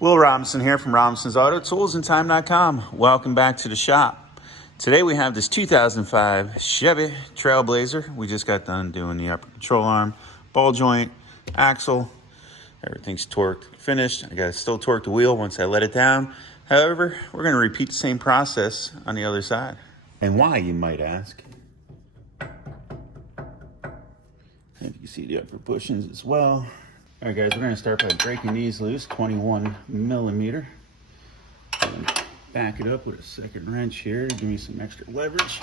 Will Robinson here from Robinson's Auto Tools and Time.com. Welcome back to the shop. Today we have this 2005 Chevy Trailblazer. We just got done doing the upper control arm, ball joint, axle. Everything's torqued, finished. I got to still torque the wheel once I let it down. However, we're going to repeat the same process on the other side. And why, you might ask? If you see the upper bushings as well. All right, guys, we're going to start by breaking these loose, 21 millimeter. Back it up with a second wrench here to give me some extra leverage.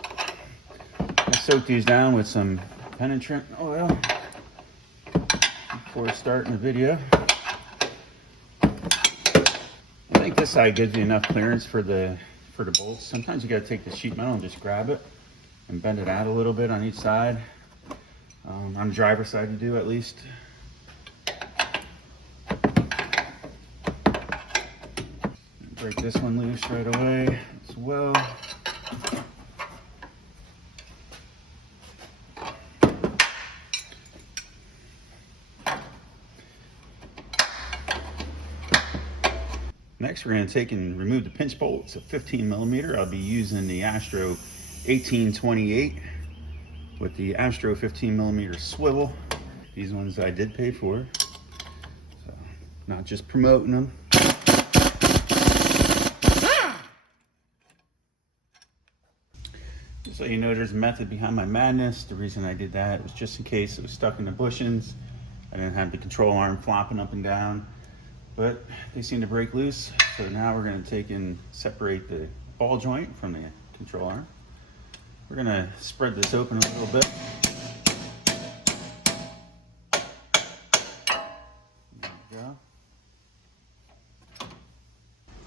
I soak these down with some penetrant oil before starting the video. I think this side gives you enough clearance for the bolts. Sometimes you got to take the sheet metal and just grab it and bend it out a little bit on each side. On the driver's side to do at least. Break this one loose right away as well. Next, we're going to take and remove the pinch bolt. It's a 15 millimeter. I'll be using the Astro 1828 with the Astro 15 millimeter swivel. These ones I did pay for, so not just promoting them. Just so you know, there's a method behind my madness. The reason I did that was just in case it was stuck in the bushings. I didn't have the control arm flopping up and down, but they seem to break loose. So now we're going to take and separate the ball joint from the control arm. We're going to spread this open a little bit. There we go.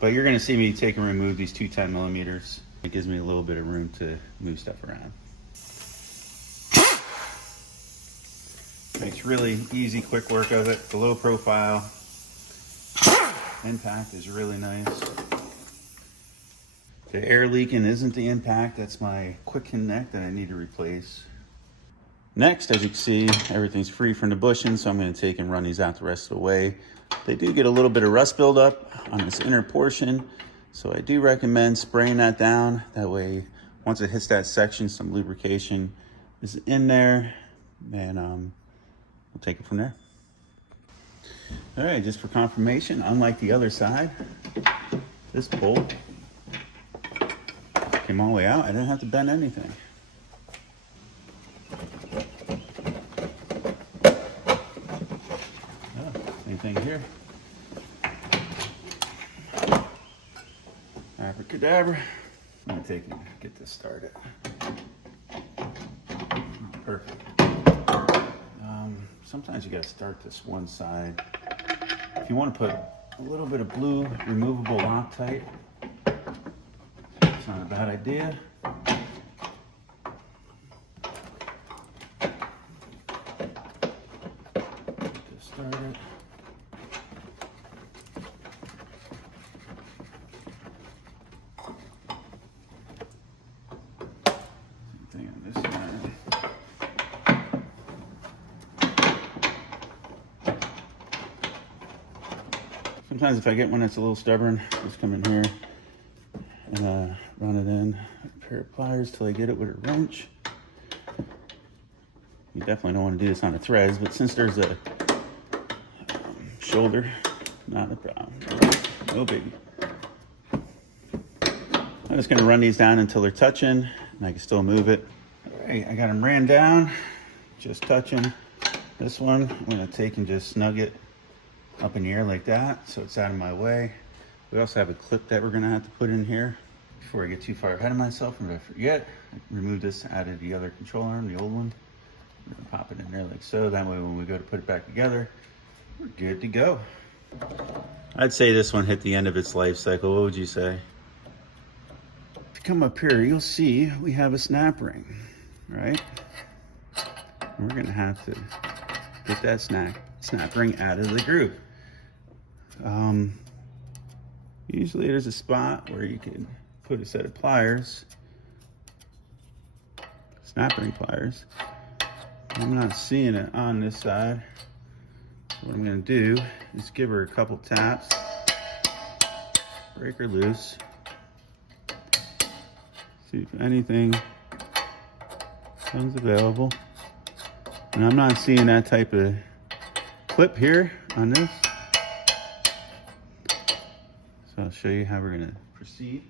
But you're going to see me take and remove these two 10 millimeters. It gives me a little bit of room to move stuff around. Makes really easy, quick work of it. The low profile impact is really nice. The air leaking isn't the impact, that's my quick connect that I need to replace. Next, as you can see, everything's free from the bushing, so I'm going to take and run these out the rest of the way. They do get a little bit of rust buildup on this inner portion, so I do recommend spraying that down. That way, once it hits that section, some lubrication is in there, and we'll take it from there. All right, just for confirmation, unlike the other side, this bolt came all the way out. I didn't have to bend anything. Oh, same thing here. Abracadabra. I'm gonna take and get this started. Perfect. Sometimes you gotta start this one side. If you want to put a little bit of blue removable Loctite, it's not a bad idea. Get this started. Same thing on this side. Sometimes if I get one that's a little stubborn, just come in here and run it in a pair of pliers till I get it with a wrench. You definitely don't want to do this on the threads, but since there's a shoulder, not a problem. No biggie. I'm just going to run these down until they're touching, and I can still move it. All right, I got them ran down, just touching. This one, I'm going to take and just snug it up in the air like that, so it's out of my way. We also have a clip that we're gonna have to put in here. Before I get too far ahead of myself and I forget, remove this out of the other control arm, the old one. I'm gonna pop it in there like so. That way when we go to put it back together, we're good to go. I'd say this one hit the end of its life cycle. What would you say? If you come up here, you'll see we have a snap ring, right? And we're gonna have to get that snap ring out of the groove. Usually there's a spot where you can put a set of pliers, snap ring pliers. I'm not seeing it on this side. What I'm gonna do is give her a couple taps, break her loose, see if anything comes available. And I'm not seeing that type of clip here on this. So I'll show you how we're gonna proceed.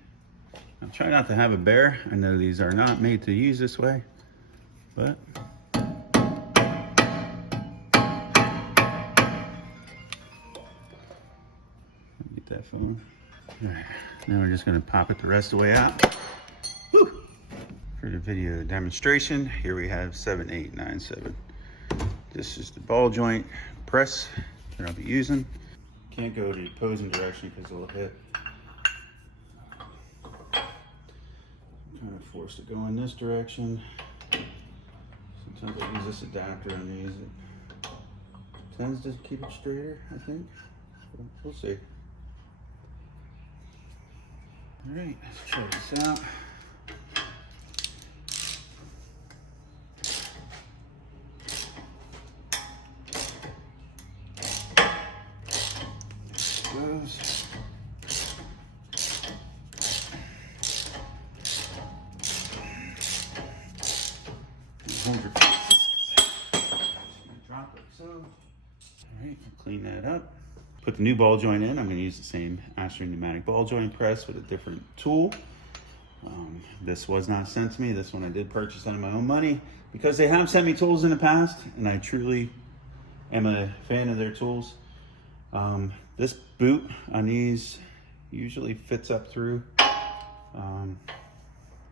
I'll try not to have a bear. I know these are not made to use this way, but get that phone. All right, now we're just gonna pop it the rest of the way out. Woo! For the video demonstration, here we have 7897. This is the ball joint press that I'll be using. Can't go the opposing direction because it'll hit. I'm kind of forced to go in this direction. Sometimes I use this adapter on these. It tends to keep it straighter, I think. So we'll see. All right, let's try this out. Goes. Drop it so. All right, I'll clean that up. Put the new ball joint in. I'm going to use the same Astro pneumatic ball joint press with a different tool. This was not sent to me. This one I did purchase out of my own money because they have sent me tools in the past, and I truly am a fan of their tools. This boot on these usually fits up through.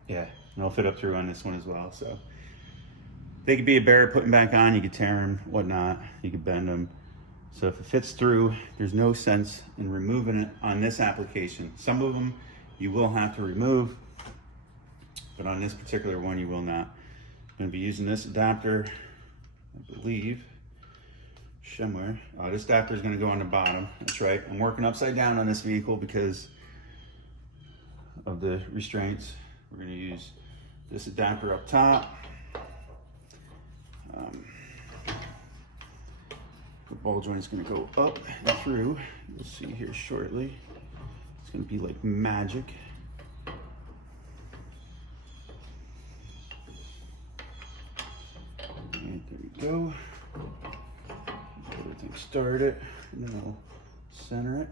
Yeah, it'll fit up through on this one as well. So they could be a bear putting back on. You could tear them, whatnot. You could bend them. So if it fits through, there's no sense in removing it on this application. Some of them you will have to remove, but on this particular one you will not. I'm going to be using this adapter, I believe. Somewhere. This adapter is going to go on the bottom. That's right. I'm working upside down on this vehicle because of the restraints. We're going to use this adapter up top. The ball joint is going to go up and through. You'll see here shortly. It's going to be like magic. Alright, there we go. Everything started, and then I'll center it.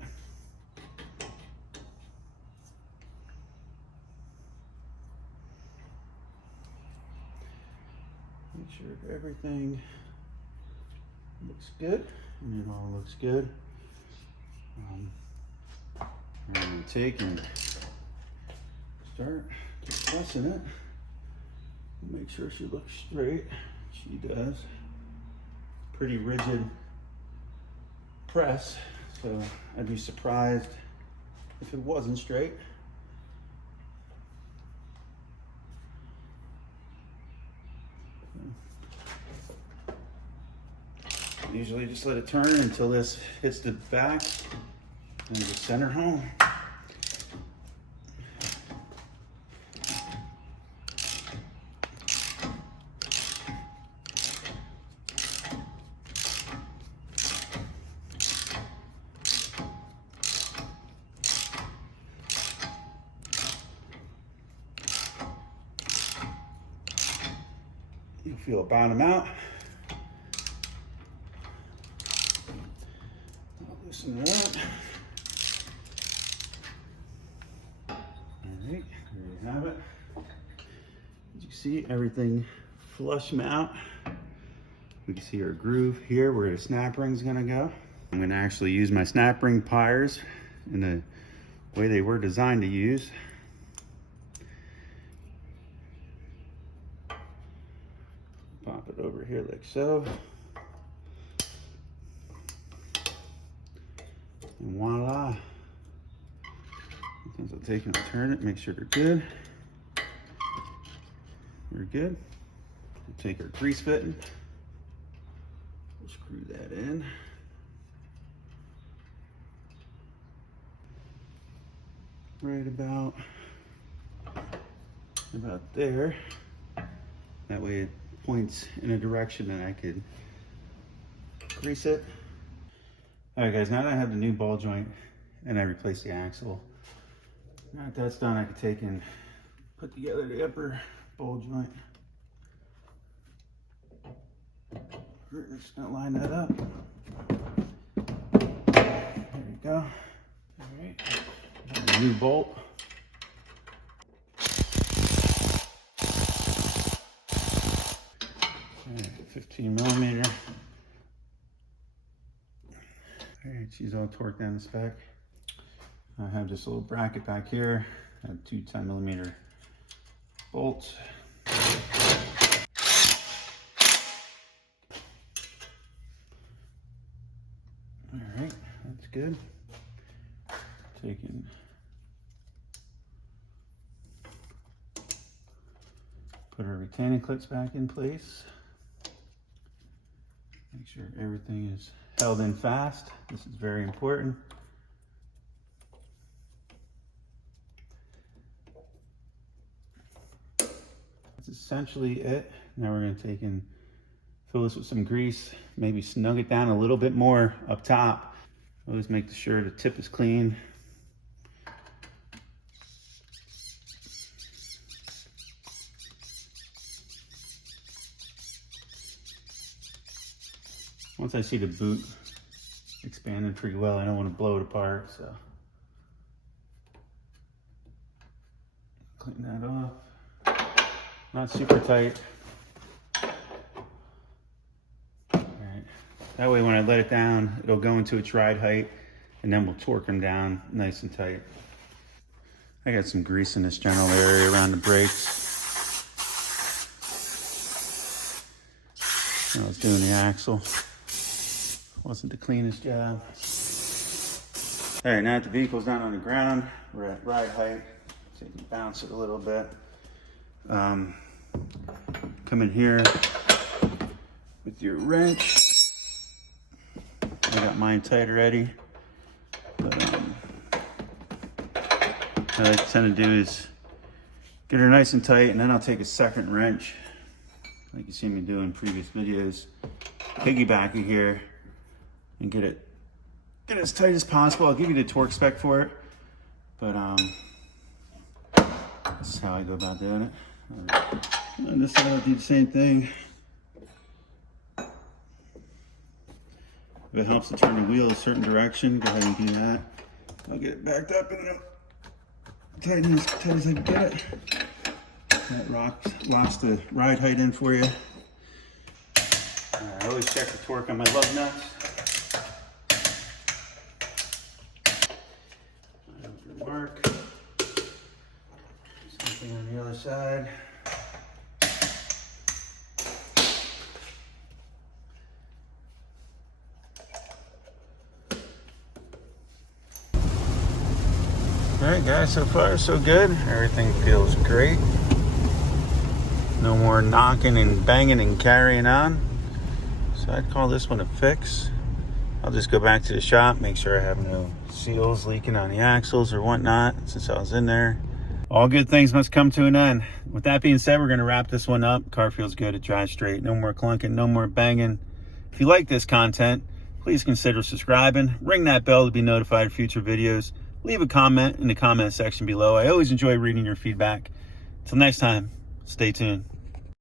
Make sure everything looks good, and it all looks good. I'm going to take and start pressing it. Make sure she looks straight. She does. Pretty rigid press, so I'd be surprised if it wasn't straight. Usually just let it turn until this hits the back and just center home. You'll feel it bottom out. I'll loosen it up. All right, there you have it. As you see, everything flush mount. We can see our groove here where the snap ring is gonna go. I'm gonna actually use my snap ring pliers in the way they were designed to use. Pop it over here like so. And voila. Sometimes I'll take and turn it, make sure they're good. We're good. We'll take our grease fitting. We'll screw that in. Right about there. That way it points in a direction that I could grease it. All right, guys, now that I have the new ball joint and I replaced the axle, now that that's done, I can take and put together the upper ball joint. We're just gonna line that up. There we go. All right, a new bolt. All right, 15 millimeter. All right, she's all torqued down the spec. I have this little bracket back here. I have two 10 millimeter bolts. All right, that's good. Taking put our retaining clips back in place. Make sure everything is held in fast. This is very important. That's essentially it. Now we're going to take and fill this with some grease, maybe snug it down a little bit more up top. Always make sure the tip is clean. Once I see the boot expanding pretty well, I don't want to blow it apart, so clean that off. Not super tight. All right. That way when I let it down, it'll go into its ride height, and then we'll torque them down nice and tight. I got some grease in this general area around the brakes. When I was doing the axle. Wasn't the cleanest job. All right, now that the vehicle's down on the ground, we're at ride height. So you can bounce it a little bit. Come in here with your wrench. I got mine tight already. But what I tend to do is get her nice and tight, and then I'll take a second wrench, like you see me do in previous videos, piggyback it here, and get it as tight as possible. I'll give you the torque spec for it, but this is how I go about doing it. On this side, I'll do the same thing. If it helps to turn the wheel a certain direction, go ahead and do that. I'll get it backed up and tighten as tight as I can get it. That locks the ride height in for you. I always check the torque on my lug nuts. Mark. Something on the other side. All right, guys, so far so good. Everything feels great. No more knocking and banging and carrying on. So I'd call this one a fix. I'll just go back to the shop, make sure I have no seals leaking on the axles or whatnot since I was in there. All good things must come to an end. With that being said, we're going to wrap this one up. Car feels good. It drives straight. No more clunking, no more banging. If you like this content, please consider subscribing. Ring that bell to be notified of future videos. Leave a comment in the comment section below. I always enjoy reading your feedback. Until next time, stay tuned.